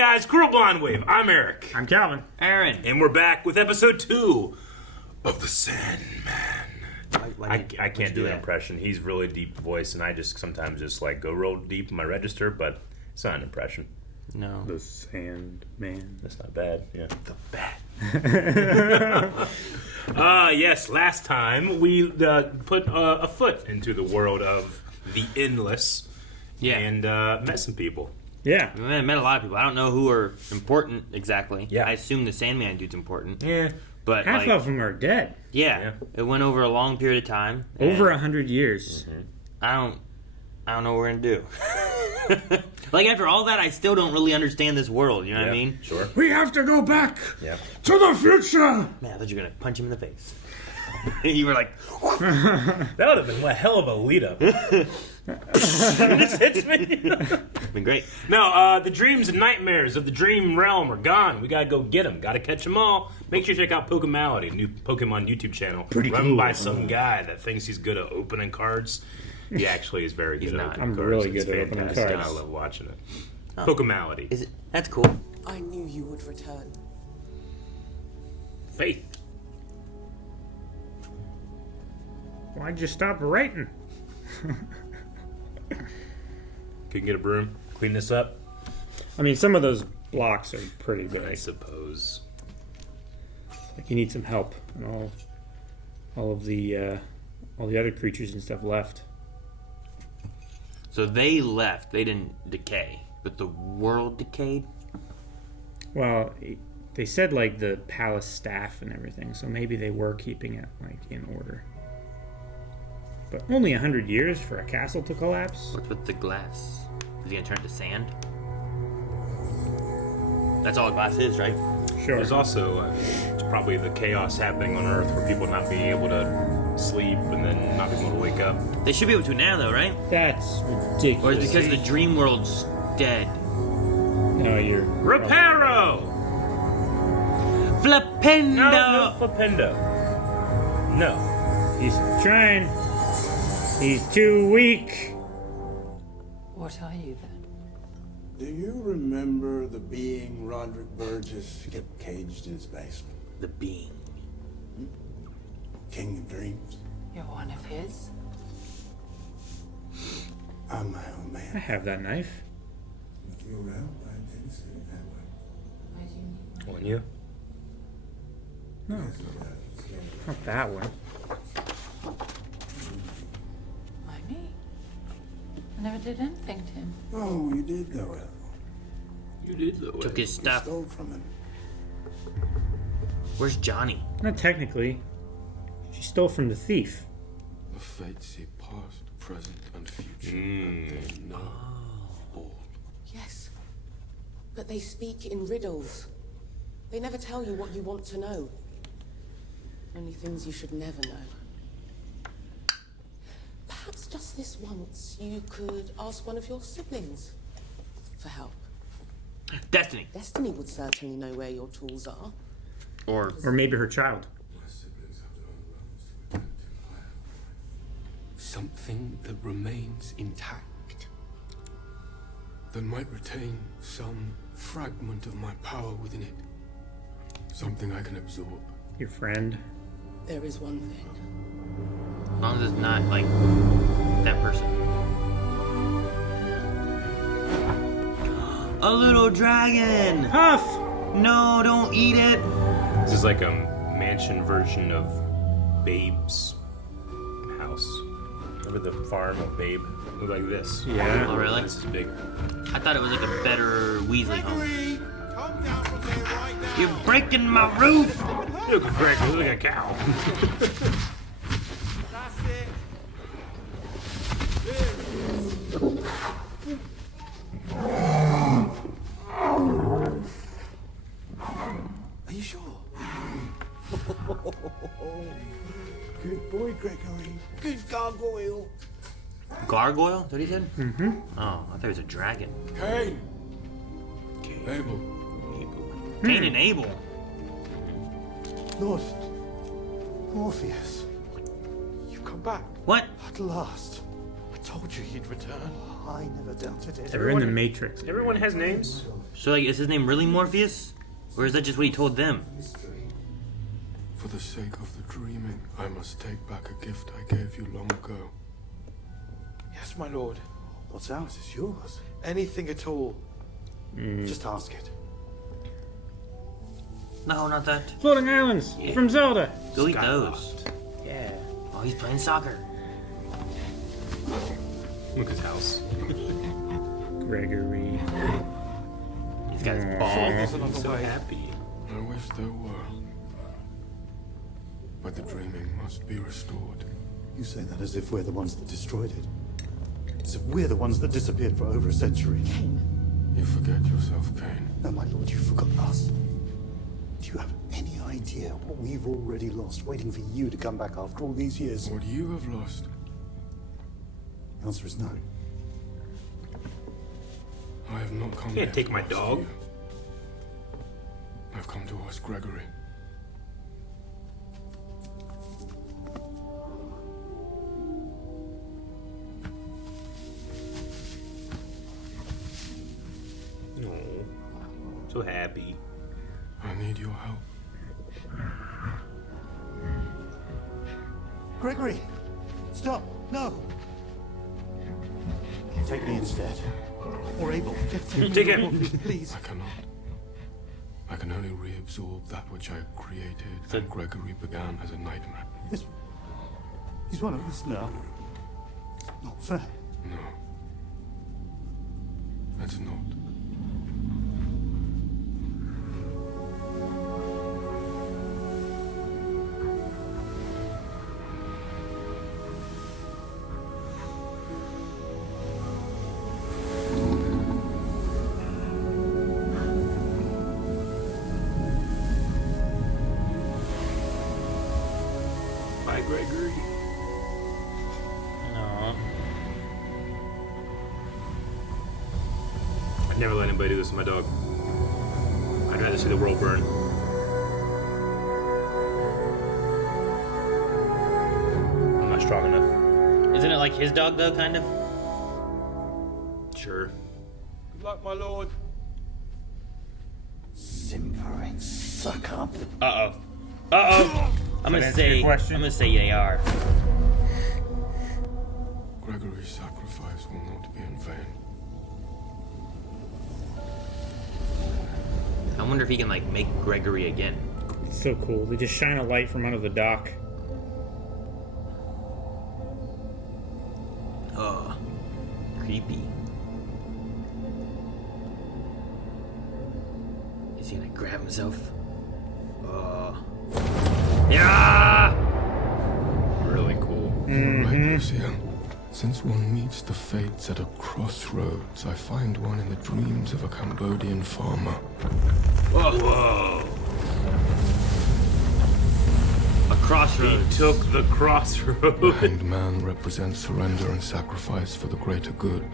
guys, Squirrel Blonde Wave. I'm Eric. I'm Calvin. Aaron. And we're back with episode 2 of The Sandman. I can't do an impression. He's really deep voice, and I just sometimes just like go real deep in my register, but it's not an impression. No. The Sandman. That's not bad. Yeah. The bat. Yes, last time we put a foot into the world of the endless and met some people. Yeah. We met a lot of people. I don't know who are important exactly. Yeah. I assume the Sandman dude's important. Yeah. But Half of them are dead. Yeah. It went over a long period of time. Over 100 years. Mm-hmm. I don't know what we're gonna do. Like after all that, I still don't really understand this world. You know what I mean? Sure. We have to go back Yeah. to the future. Man, I thought you were gonna punch him in the face. You were like, That would have been a hell of a lead up. This hits me. been great. No, the dreams and nightmares of the dream realm are gone. We gotta go get them. Gotta catch them all. Make sure you check out Pokemality, new Pokemon YouTube channel. Pretty run cool. by some guy that thinks he's good at opening cards. He actually is very good at not. opening I'm cards. really It's good at opening fantastic. cards. I love watching it. Pokemality. Is it? That's cool. I knew you would return. Faith. Why'd you stop writing? Can you get a broom? Clean this up? I mean, some of those blocks are pretty I big. suppose. Like you need some help, and all the other creatures and stuff left. So they left. They didn't decay, but the world decayed. Well, they said like the palace staff and everything, so maybe they were keeping it like in order. But only 100 years for a castle to collapse? What's with the glass? Is he gonna turn it to sand? That's all glass is, right? Sure. There's also probably the chaos happening on Earth for people not being able to sleep and then not being able to wake up. They should be able to now, though, right? That's ridiculous. Or is it because the dream world's dead? No, you're... Reparo! Flipendo! No Flipendo. No. He's trying. He's too weak. What are you then? Do you remember the being Roderick Burgess kept caged in his basement? The being. King of Dreams? You're one of his? I'm my own I man. have that knife. You're right, I didn't say it that way. Why do you need On you? No, not that one. Why me? I never did anything to him. Oh, you did though, Ethel. You did though. Took his You stuff. stole from him. Where's Johnny? Not technically. She stole from the thief. The fates see past, present, and future, and they know all. Yes. But they speak in riddles. They never tell you what you want to know. Only things you should never know. Perhaps just this once you could ask one of your siblings for help. Destiny. Destiny would certainly know where your tools are. Or Or maybe her child. My siblings have their own realms to attend to. I have something that remains intact, that might retain some fragment of my power within it. Something I can absorb. Your friend. There is one thing. as long as it's not like that person. A little dragon! Huff! No, don't eat it! This is like a mansion version of Babe's house. Remember the farm of Babe? It looked like this. Yeah. Oh, really? This is bigger. I thought it was like a better Weasley home. Come down from there right now. You're breaking my roof! Look, Greg, you look like a cow. That's it. Are you sure? Good boy, Gregory. Good gargoyle. Gargoyle? Is that what he said? Mm-hmm. Oh, I thought it was a dragon. Cain! Abel. Cain and Abel. Lord Morpheus, you've come back What? at last. I told you he'd return. I never doubted it. They're in the Matrix. Everyone has names. So, like, is his name really Morpheus? Or is that just what he told them? For the sake of the dreaming, I must take back a gift I gave you long ago. Yes, my lord. What's ours is yours. Anything at all. Just ask it. No, not that. Floating islands from Zelda. Go eat those. Yeah. Oh, he's playing soccer. Look at his house. Gregory. He's got his ball. There's another So way. happy. I wish there were. But the dreaming must be restored. You say that as if we're the ones that destroyed it. As if we're the ones that disappeared for over a century. You forget yourself, Cain. No, my lord, you've forgotten us. Do you have any idea what we've already lost waiting for you to come back after all these years? What you have lost. The answer is no. I have not come Can't here take to my ask dog. you. I've come to ask Gregory. No. So happy. I need your help. Gregory! Stop! No! Take me instead. Or Abel. Take him. Please. I cannot. I can only reabsorb that which I created and Gregory began as a nightmare. He's one of us now. It's not fair. No. It's not. Bye, Gregory. No. I'd never let anybody do this to my dog. I'd rather see the world burn. I'm not strong enough. Isn't it like his dog, though, kind of? Sure. Good luck, my lord. Simpering suck up. Uh-oh. Uh-oh. I'm gonna answer your say... question? I'm gonna say they are. Gregory's sacrifice will not be in vain. I wonder if he can, like, make Gregory again. It's so cool. They just shine a light from under the dock. Oh. Creepy. Is he gonna grab himself? Oh. Yeah! Really cool. You're right, Lucia. Since one meets the fates at a crossroads, I find one in the dreams of a Cambodian farmer. Whoa. A crossroads. He took the crossroad. The hanged man represents surrender and sacrifice for the greater good.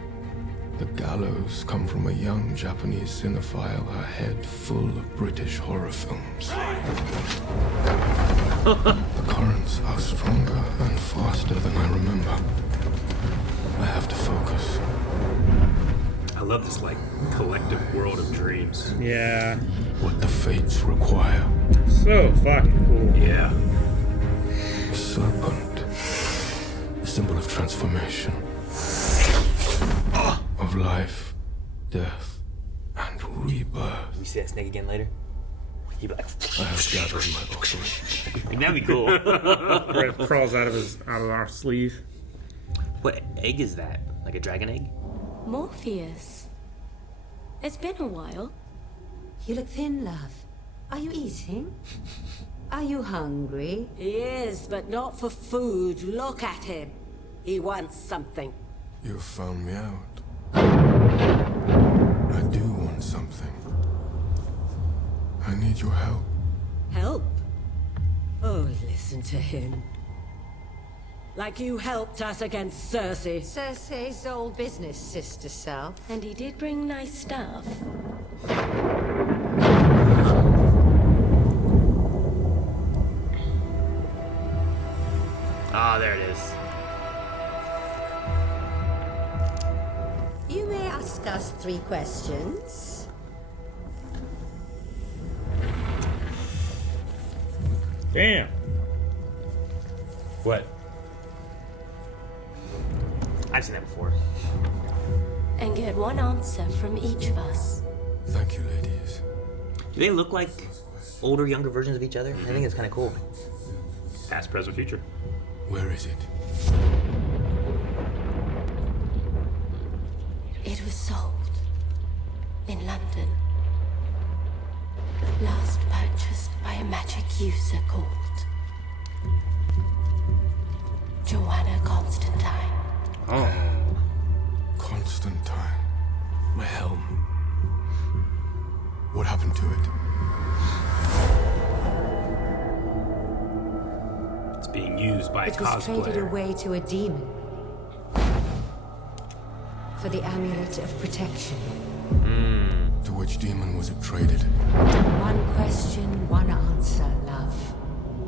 The gallows come from a young Japanese cinephile, her head full of British horror films. The currents are stronger and faster than I remember. I have to focus. I love this, like, collective world of dreams. Yeah. What the fates require. So fucking cool. Yeah. A serpent. A symbol of transformation. Of life, death, and rebirth. We see that snake again later? He'd be like... I have gathered my offering. Like, that'd be cool. Where it crawls out of our sleeve. What egg is that? Like a dragon egg? Morpheus. It's been a while. You look thin, love. Are you eating? Are you hungry? He is, but not for food. Look at him. He wants something. You've found me out. I do want something. I need your help. Help? Oh, listen to him. Like you helped us against Cersei. Cersei's old business, sister self. And he did bring nice stuff. Ah, there it is. 3 questions. Damn. What? I've seen that before. And get one answer from each of us. Thank you, ladies. Do they look like older, younger versions of each other? I think it's kind of cool. Past, present, future. Where is it? It was sold in London. Last purchased by a magic user called Joanna Constantine. Oh. Constantine. My helm. What happened to it? It's being used by a It was traded cosplayer. away to a demon. For the amulet of protection. To which demon was it traded? 1 question, 1 answer, love.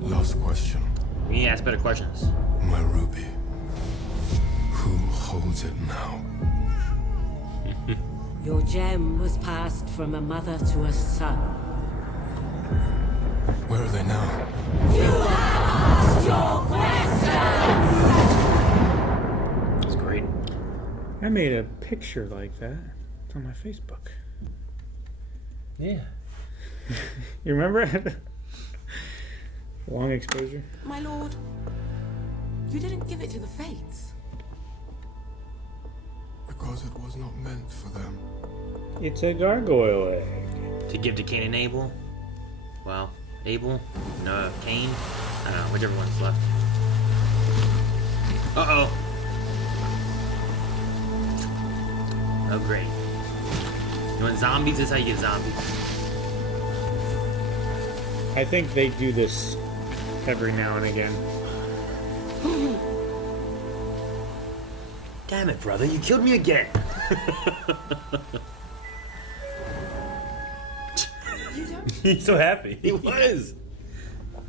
Last question. We need to ask better questions. My ruby. Who holds it now? Your gem was passed from a mother to a son. Where are they now? You have asked your question! It's great. I made a picture like that. It's on my Facebook. Yeah. You remember? Long exposure. My lord, you didn't give it to the Fates. Because it was not meant for them. It's a gargoyle egg. To give to Cain and Abel? Well, Abel? No, Cain? I don't know, whichever one's left. Uh-oh. Oh, great. You want zombies? This is how you get zombies. I think they do this every now and again. Damn it, brother, you killed me again. He's so happy. He was.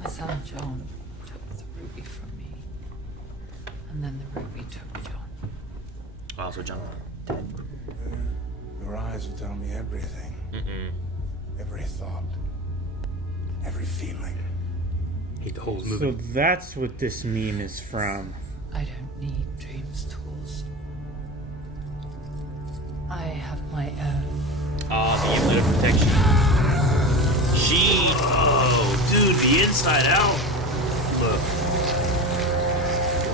My son John took the ruby from me. And then the ruby took John. Oh, so John. Your eyes will tell me everything. Every thought. Every feeling. Hate the whole So movie. that's what this meme is from. I don't need dreams tools. I have my own. Oh, the amulet of protection. She. Oh, dude, the inside out. Look.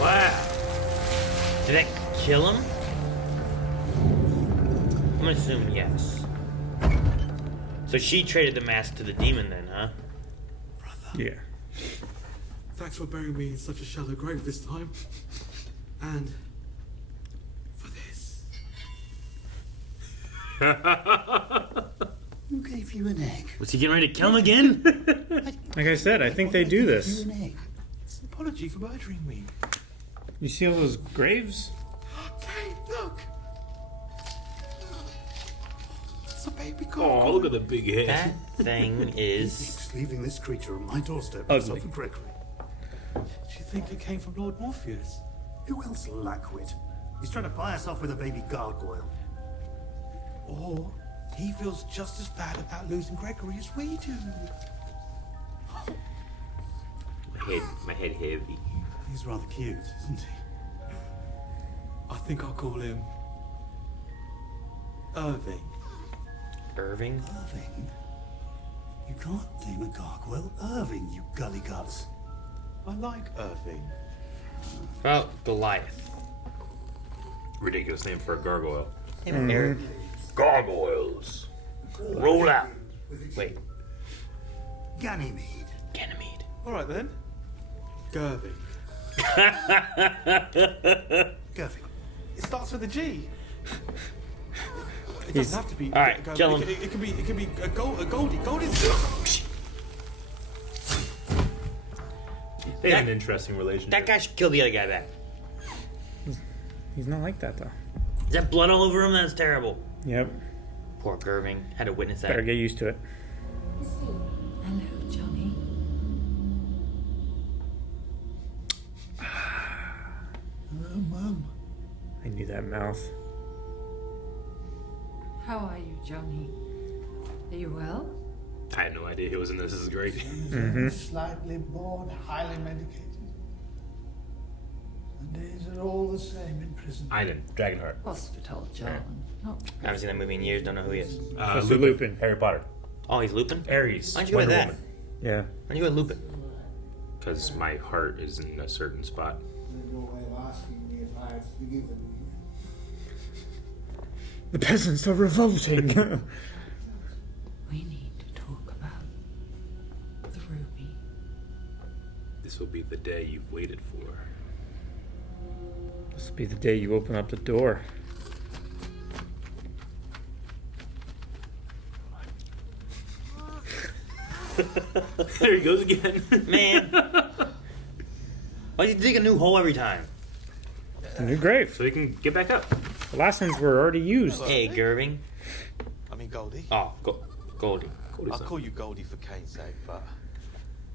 Wow. Did that kill him? I'm assuming yes. So she traded the mask to the demon then, huh? Yeah. Thanks for burying me in such a shallow grave this time. And for this. Who gave you an egg? Was he getting ready to kill him again? Like I said, I think they do this. You an egg. It's an apology for murdering me. You see all those graves? Okay, look. It's a baby Oh, gargoyle. look at the big head. That thing is. Thinks leaving this creature on my doorstep Ugly. is for Gregory. Do you think it came from Lord Morpheus? Who else lackwit? He's trying to buy us off with a baby gargoyle. Or he feels just as bad about losing Gregory as we do. My head heavy. He's rather cute, isn't he? I think I'll call him Irving. Irving? Irving? You can't name a gargoyle Irving, you gully guts. I like Irving. Well, Goliath. Ridiculous name for a gargoyle. Eric. Gargoyles. Roll out. Wait. Ganymede. Ganymede. All right then. Gerving. Gerving. It starts with a G. It He's- doesn't have to be. All right, kill him. It could be a Goldie. Goldie. They had an interesting relationship. That guy should kill the other guy back. He's not like that though. Is that blood all over him? That's terrible. Yep. Poor Irving. Had to witness that. Better get used to it. Hello, Johnny. Hello, Mum. I knew that mouth. How are you, Johnny? Are you well? I had no idea he was in this. This is great. Slightly bored, highly medicated. The days are all the same in prison. I didn't. Dragonheart. Hospital, John. No. I haven't seen that movie in years. Don't know who he is. Lupin. Harry Potter. Oh, he's Lupin? Ares. Why'd you go with that? Woman. Yeah. Why'd you go with Lupin? Because my heart is in a certain spot. There's no way of asking me if I have forgiven you. The peasants are revolting. We need to talk about the ruby. This will be the day you've waited for. This will be the day you open up the door. There he goes again. Man. Why do you dig a new hole every time? A new grave. So he can get back up. The last ones were already used. Hey, Gerving. I mean, Goldie. Oh, Goldie. I'll call you Goldie for Kane's sake, but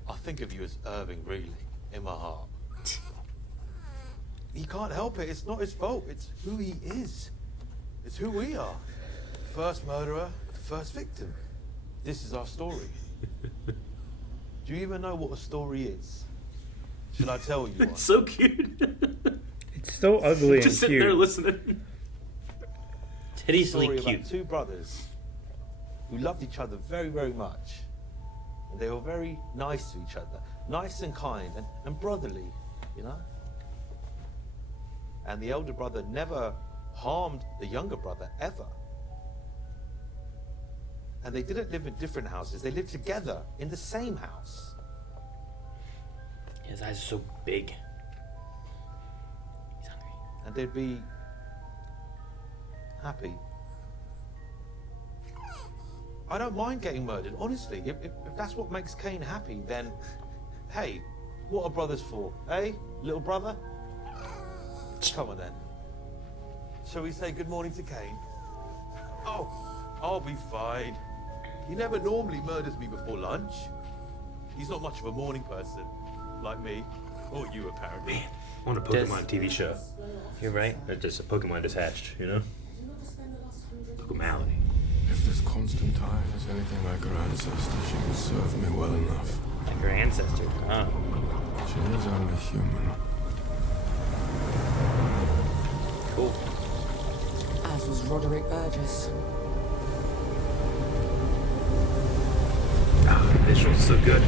I think of you as Irving, really, in my heart. He can't help it. It's not his fault. It's who he is. It's who we are. First murderer, first victim. This is our story. Do you even know what a story is? Should I tell you one? It's so cute. It's so ugly and Just sitting cute. there listening. Hideously Story cute. about two brothers who loved each other very, very much. And they were very nice to each other. Nice and kind and brotherly, you know? And the elder brother never harmed the younger brother, ever. And they didn't live in different houses. They lived together in the same house. His eyes are so big. He's hungry. And they'd be happy. I don't mind getting murdered, honestly. If that's what makes Kane happy, then, hey, what are brothers for? Eh, little brother? Come on then. Shall we say good morning to Kane? Oh, I'll be fine. He never normally murders me before lunch. He's not much of a morning person, like me, or you apparently. Man, I want a Pokemon TV show. You're right. It's just a Pokemon just hatched, you know? Pokemon. If this Constantine is anything like her ancestor, she will serve me well enough. Like her ancestor. Oh. She is only human. Cool. As was Roderick Burgess. Ah, the visual's so good.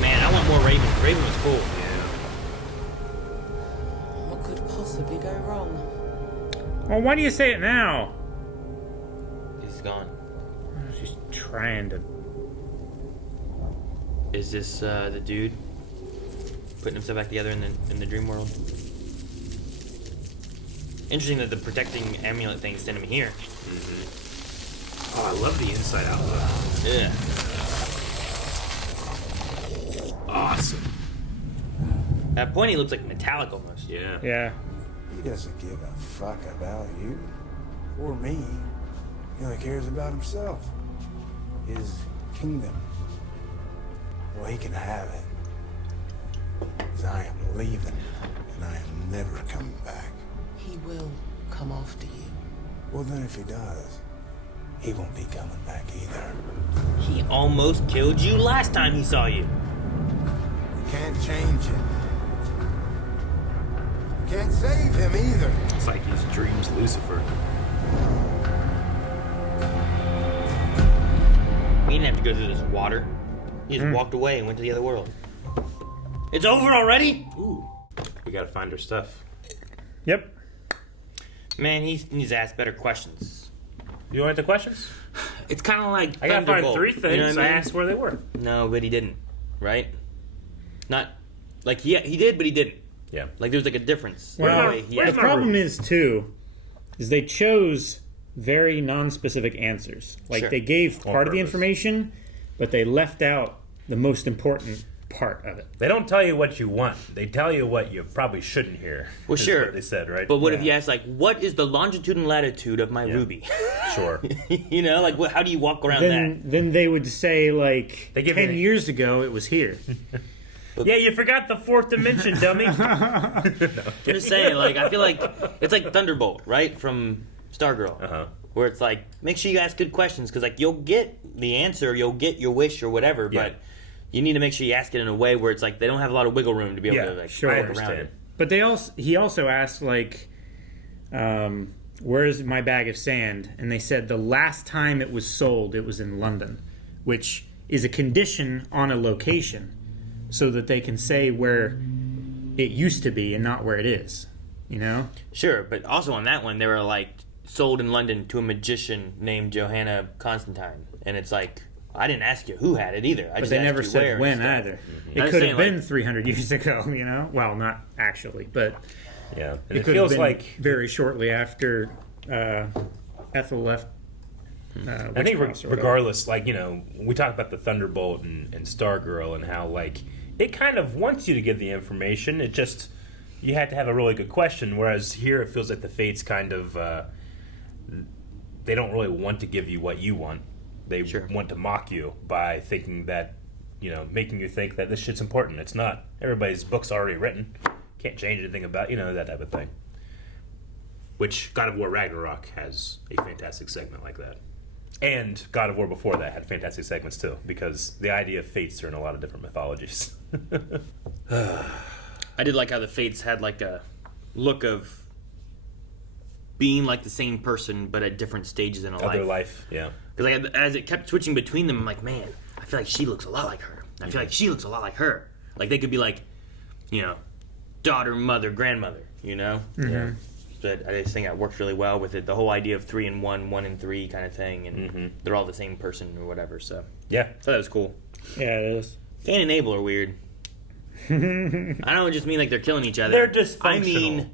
Man, I want more Raven. Raven was cool. Yeah. What could possibly go wrong? Well, why do you say it now? He's gone. She's trying to. Is this the dude putting himself back together in the dream world? Interesting that the protecting amulet thing sent him here. Mm-hmm. Oh, I love the inside out look. Yeah. Awesome. At point, he looks like metallic almost. Yeah. Yeah. He doesn't give a fuck about you or me. He only cares about himself. His kingdom. Well, he can have it. 'Cause I am leaving, and I am never coming back. He will come after you. Well, then if he does, he won't be coming back either. He almost killed you last time he saw you. You can't change it. You can't save him either. It's like his dreams Lucifer. He didn't have to go through this water. He just walked away and went to the other world. It's over already? Ooh. We gotta find her stuff. Yep. Man, he needs to ask better questions. You want the questions? It's kind of like I gotta find Thunderbolt, 3 things. you know what I mean? I asked where they were. No, but he didn't. Right? Not like he did, but he didn't. Yeah. Like there's like a difference. Well, Right? the problem is too, is they chose very non-specific answers. Like Sure. they gave On part of the purpose. information, but they left out the most important part of it. They don't tell you what you want. They tell you what you probably shouldn't hear. Well, is sure. What they said, right? But what if you ask, like, what is the longitude and latitude of my ruby? Sure. You know, like, how do you walk around Then they would say, like, They give 10 you- years ago it was here. Yeah, you forgot the 4th dimension, dummy. I'm just saying, like, I feel like it's like Thunderbolt, right? From Stargirl. Uh-huh. where it's like, make sure you ask good questions, because like you'll get the answer, you'll get your wish or whatever, but you need to make sure you ask it in a way where it's like they don't have a lot of wiggle room to be able to like work around it. But he also asked like, where's my bag of sand? And they said the last time it was sold, it was in London, which is a condition on a location, so that they can say where it used to be and not where it is. You know? Sure, but also on that one, they were like sold in London to a magician named Johanna Constantine, and it's like, I didn't ask you who had it either. But they never said when either. It could have been 300 years ago, you know? Well, not actually, but and it could feels have been like very shortly after Ethel left. I think regardless, like, you know, we talk about the Thunderbolt and Stargirl and how, like, it kind of wants you to give the information. It just, you had to have a really good question, whereas here it feels like the Fates kind of, they don't really want to give you what you want. They want to mock you by thinking that, you know, making you think that this shit's important. It's not. Everybody's book's already written. Can't change anything about, you know, that type of thing. Which God of War Ragnarok has a fantastic segment like that. And God of War before that had fantastic segments too, because the idea of fates are in a lot of different mythologies. I did like how the Fates had like a look of being like the same person, but at different stages in a Other life, yeah. Because like, as it kept switching between them, I'm like, man, I feel like she looks a lot like her. I feel like she looks a lot like her. Like they could be like, you know, daughter, mother, grandmother, you know? Yeah. But I just think that works really well with it. The whole idea of 3 and 1, 1 and 3 kind of thing, and they're all the same person or whatever. So yeah, I thought that was cool. Yeah, it is. Cain and Abel are weird. I don't just mean like they're killing each other. They're dysfunctional. I mean,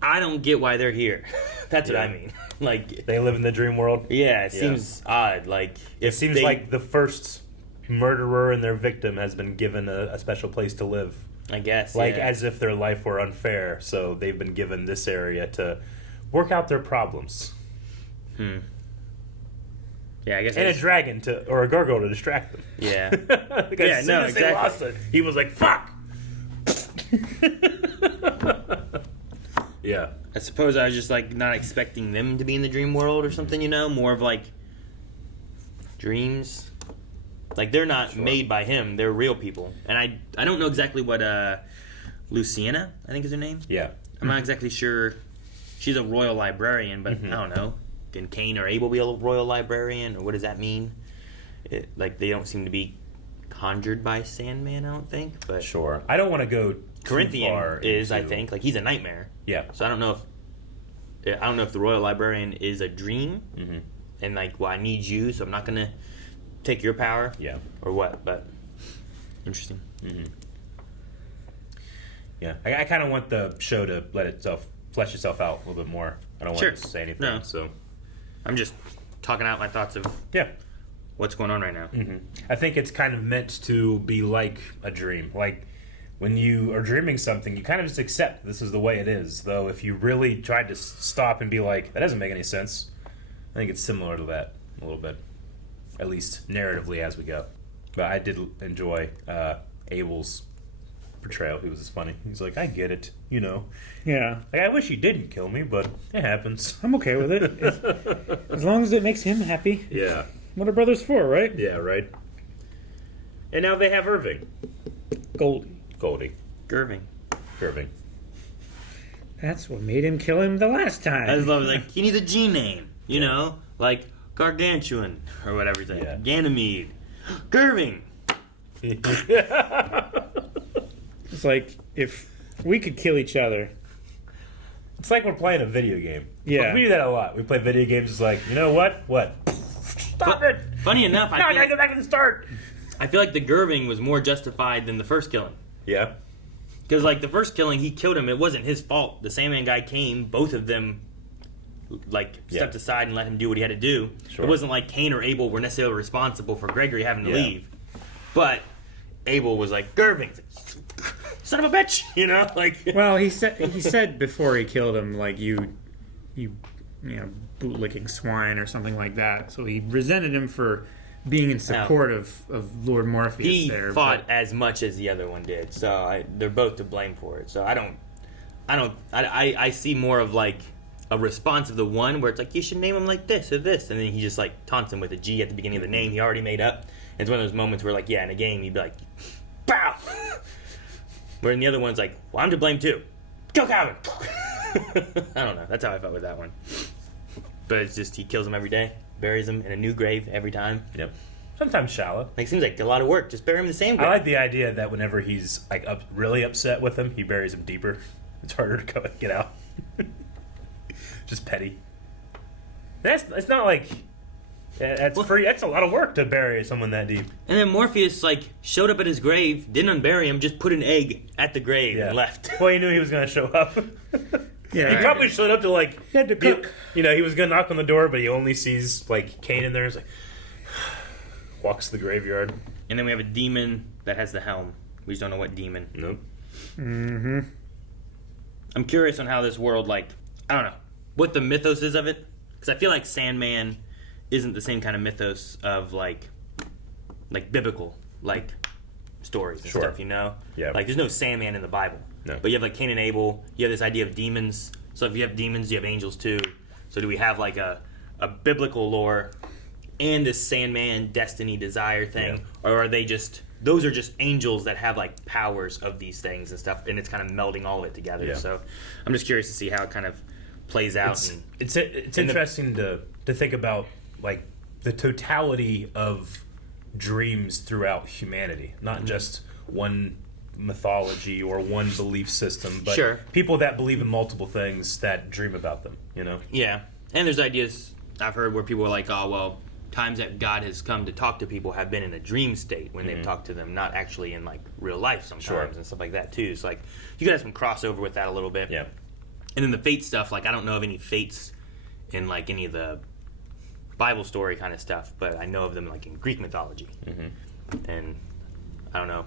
I don't get why they're here. That's what I mean. Like they live in the dream world. Yeah, it seems odd. Like it seems like the first murderer and their victim has been given a special place to live. I guess, like as if their life were unfair, so they've been given this area to work out their problems. Yeah, I guess. And a dragon or a gargoyle to distract them. Yeah. As soon as they lost it, he was like, "Fuck." Yeah. I suppose I was just like not expecting them to be in the dream world or something, you know, more of like dreams. Like they're not made by him; they're real people. And I don't know exactly what Luciana, I think is her name. Yeah, I'm not exactly sure. She's a royal librarian, but I don't know. Can Cain or Abel be a royal librarian, or what does that mean? Like they don't seem to be conjured by Sandman, I don't think. But sure, I don't want to go. Corinthian is, I think, like he's a nightmare. Yeah. So I don't know if the royal librarian is a dream, and like, well, I need you, so I'm not gonna take your power, or what? But interesting. Yeah, I kind of want the show to let itself flesh itself out a little bit more. I don't want to say anything. No. So I'm just talking out my thoughts of what's going on right now. I think it's kind of meant to be like a dream. Like when you are dreaming something, you kind of just accept this is the way it is. Though if you really tried to stop and be like, that doesn't make any sense, I think it's similar to that a little bit. At least narratively as we go. But I did enjoy Abel's portrayal. He was just funny. He's like, I get it, you know. Yeah. Like, I wish he didn't kill me, but it happens. I'm okay with it. As long as it makes him happy. Yeah. What are brothers for, right? Yeah, right. And now they have Irving. Goldie. Gerving. That's what made him kill him the last time. I just love it. Like, he needs a G name, you know? Like Gargantuan or whatever it's like. Ganymede. Gerving. It's like if we could kill each other. It's like we're playing a video game. Yeah. We do that a lot. We play video games. It's like, you know what? Stop it. Funny enough, I gotta go back to the start. I feel like the Gerving was more justified than the first killing. Yeah. Because like the first killing, he killed him. It wasn't his fault. The Sandman guy came. Both of them like stepped aside and let him do what he had to do. Sure. It wasn't like Cain or Abel were necessarily responsible for Gregory having to leave. But Abel was like, Gerving, son of a bitch, you know? Like, well, he said before he killed him, like, you know, bootlicking swine or something like that. So he resented him for being in support of Lord Morpheus. He fought as much as the other one did, so they're both to blame for it. So I see more of like a response of the one where it's like, you should name him like this or this, and then he just like taunts him with a G at the beginning of the name he already made up. And it's one of those moments where like, yeah, in a game he'd be like, "Bow," where in the other one's like, well, I'm to blame too. Go Calvin. I don't know. That's how I felt with that one. But it's just he kills him every day, buries him in a new grave every time. Yep. Sometimes shallow. Like, seems like a lot of work. Just bury him in the same grave. I like the idea that whenever he's like really upset with him, he buries him deeper. It's harder to get out. Just petty. It's not like that's free. That's a lot of work to bury someone that deep. And then Morpheus like showed up at his grave, didn't unbury him, just put an egg at the grave and left. Well, he knew he was going to show up. Yeah, he probably showed up to like he had to cook. He was going to knock on the door, but he only sees like Cain in there. He's like walks to the graveyard. And then we have a demon that has the helm. We just don't know what demon. Nope. Mm-hmm. I'm curious on how this world, like, I don't know, what the mythos is of it. Because I feel like Sandman isn't the same kind of mythos of, like biblical, like, stories and stuff, you know? Yeah. Like, there's no Sandman in the Bible. No. But you have, like, Cain and Abel. You have this idea of demons. So if you have demons, you have angels, too. So do we have, like, a biblical lore and this Sandman, destiny, desire thing? Yeah. Or are they just... Those are just angels that have like powers of these things and stuff, and it's kind of melding all of it together. Yeah. So I'm just curious to see how it kind of plays out. It's interesting to think about like the totality of dreams throughout humanity, not just one mythology or one belief system, but people that believe in multiple things that dream about them. You know? Yeah, and there's ideas I've heard where people are like, oh well. Times that God has come to talk to people have been in a dream state when they've talked to them, not actually in like real life sometimes and stuff like that too. So like you could have some crossover with that a little bit. Yeah. And then the fate stuff, like I don't know of any fates in like any of the Bible story kind of stuff, but I know of them like in Greek mythology. Mm-hmm. And I don't know.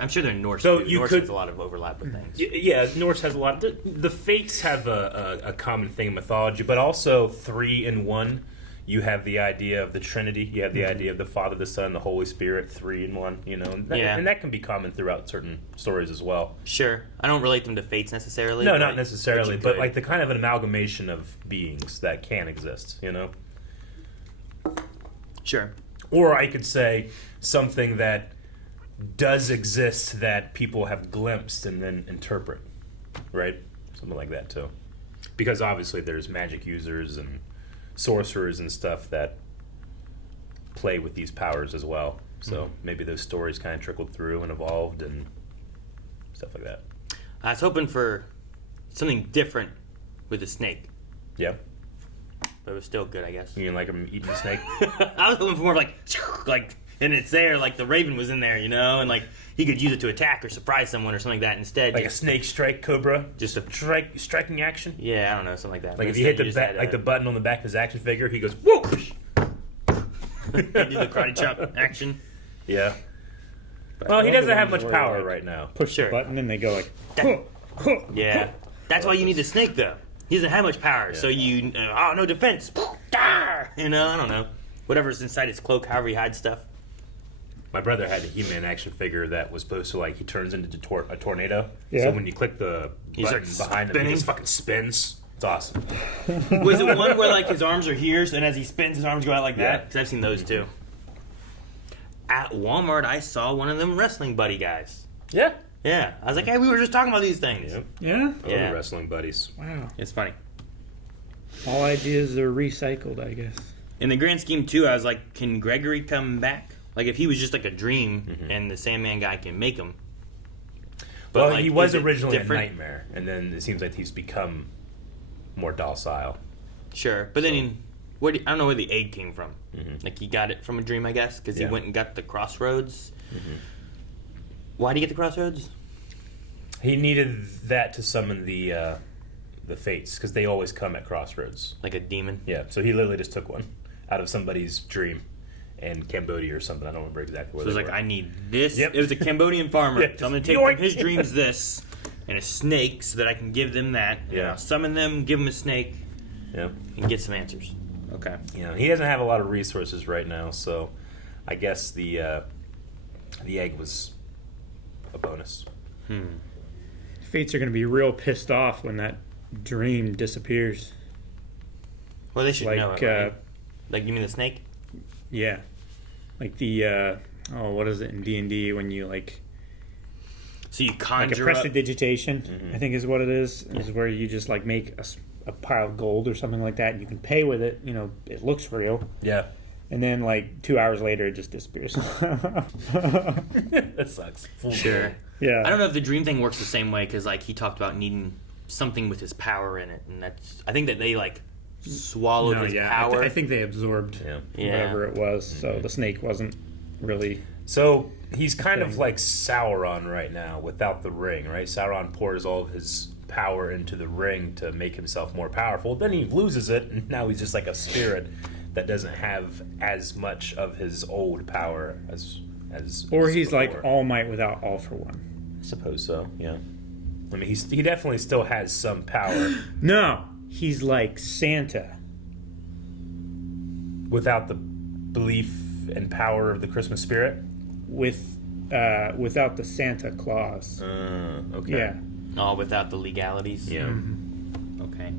I'm sure they're Norse. So Norse has a lot of overlap with things. Yeah, Norse has a lot. The fates have a common thing in mythology, but also 3 in 1. You have the idea of the Trinity. You have the idea of the Father, the Son, the Holy Spirit, 3 in 1. You know, and that can be common throughout certain stories as well. Sure, I don't relate them to fates necessarily. No, not necessarily, but like the kind of an amalgamation of beings that can exist. You know. Sure. Or I could say something that does exist that people have glimpsed and then interpret, right? Something like that too, because obviously there's magic users and sorcerers and stuff that play with these powers as well. So maybe those stories kind of trickled through and evolved and stuff like that. I was hoping for something different with a snake. Yeah. But it was still good, I guess. You mean like I'm eating a snake? I was hoping for more like, and it's there, like the Raven was in there, you know, and like he could use it to attack or surprise someone or something like that instead. Like a snake strike cobra? Just a striking action? Yeah, I don't know, something like that. Like if you hit the button on the back of his action figure, he goes, whoosh! He do the karate chop action. Yeah. Well, he doesn't have much power right now. Push the button and they go like, yeah. That's why you need the snake, though. He doesn't have much power, so you, no defense. You know, I don't know. Whatever's inside his cloak, however he hides stuff. My brother had a He-Man action figure that was supposed to, like, he turns into a tornado. Yeah. So when you click the button behind him, he just fucking spins. It's awesome. Was it one where, like, his arms are here, and as he spins, his arms go out like that? Because I've seen those, too. At Walmart, I saw one of them wrestling buddy guys. Yeah. Yeah. I was like, hey, we were just talking about these things. Yep. Yeah? Yeah. Wrestling buddies. Wow. It's funny. All ideas are recycled, I guess. In the grand scheme, too, I was like, can Gregory come back? Like, if he was just like a dream and the Sandman guy can make him. But well, like, he was originally a nightmare, and then it seems like he's become more docile. Sure. But then, I don't know where the egg came from. Like, he got it from a dream, I guess, because he went and got the Crossroads. Why did he get the Crossroads? He needed that to summon the fates, because they always come at Crossroads. Like a demon? Yeah, so he literally just took one out of somebody's dream in Cambodia or something. I don't remember exactly where so they it was were. like, I need this. Yep. It was a Cambodian farmer. So I'm going to take from his dreams this and a snake so that I can give them that. Yeah. I'll summon them, give them a snake, and get some answers. Okay. Yeah, he doesn't have a lot of resources right now, so I guess the egg was a bonus. Fates are going to be real pissed off when that dream disappears. Well, they should like, know it, right? Like, you mean the snake? Yeah. Like the, what is it in D&D when you, like... So you conjure like a up... prestidigitation, I think is what it is. Yeah. Is where you just, like, make a pile of gold or something like that, and you can pay with it. You know, it looks real. Yeah. And then, like, 2 hours later, it just disappears. That sucks. Sure. Yeah. I don't know if the dream thing works the same way, because, like, he talked about needing something with his power in it, and that's... I think that they, like, swallowed his power. I think they absorbed whatever it was, so the snake wasn't really... So, he's kind of like Sauron right now, without the ring, right? Sauron pours all of his power into the ring to make himself more powerful. Then he loses it, and now he's just like a spirit that doesn't have as much of his old power as or he's before. like All Might without All for One. I suppose so, yeah. I mean, he definitely still has some power. No, he's like Santa. Without the belief and power of the Christmas spirit? Without the Santa Claus. Okay. Yeah. Oh, without the legalities? Yeah. Mm-hmm. Okay.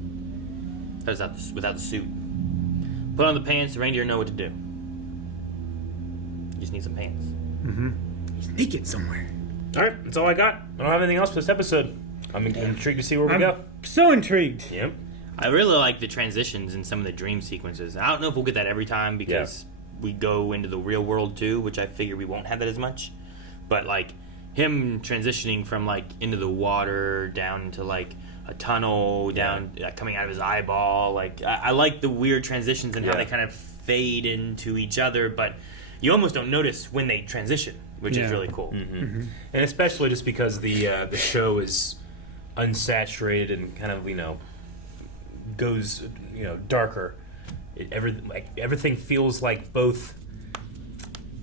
Without the suit. Put on the pants, the reindeer know what to do. You just need some pants. Mm-hmm. He's naked somewhere. Alright, that's all I got. I don't have anything else for this episode. I'm intrigued to see where we go. So intrigued. Yep. I really like the transitions in some of the dream sequences. I don't know if we'll get that every time because we go into the real world too, which I figure we won't have that as much. But like him transitioning from like into the water down into like a tunnel down coming out of his eyeball, like I like the weird transitions and how they kind of fade into each other, but you almost don't notice when they transition, which is really cool. Mm-hmm. And especially just because the show is unsaturated and kind of goes darker. Everything feels like both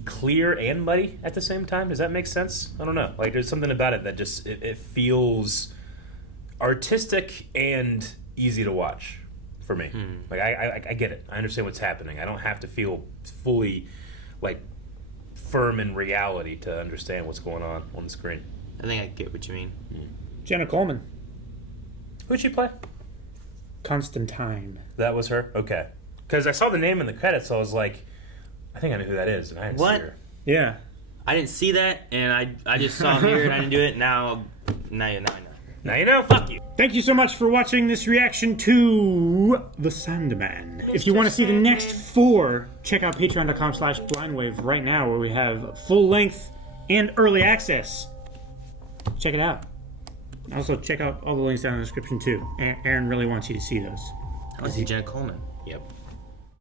clear and muddy at the same time. Does that make sense? I don't know. Like there's something about it that just it feels artistic and easy to watch for me. Like I get it. I understand what's happening. I don't have to feel fully like firm in reality to understand what's going on the screen. I think I get what you mean. Jenna Coleman. Who'd she play? Constantine. That was her? Okay. Because I saw the name in the credits, so I was like, I think I know who that is, and I didn't see her. Yeah. I didn't see that, and I just saw him here, and I didn't do it. Now I know. Now you know. Fuck you. Thank you so much for watching this reaction to The Sandman. If you want to see the next 4, check out patreon.com/blindwave right now, where we have full length and early access. Check it out. Also, check out all the links down in the description, too. Aaron really wants you to see those. I want to see Jenna Coleman. Yep.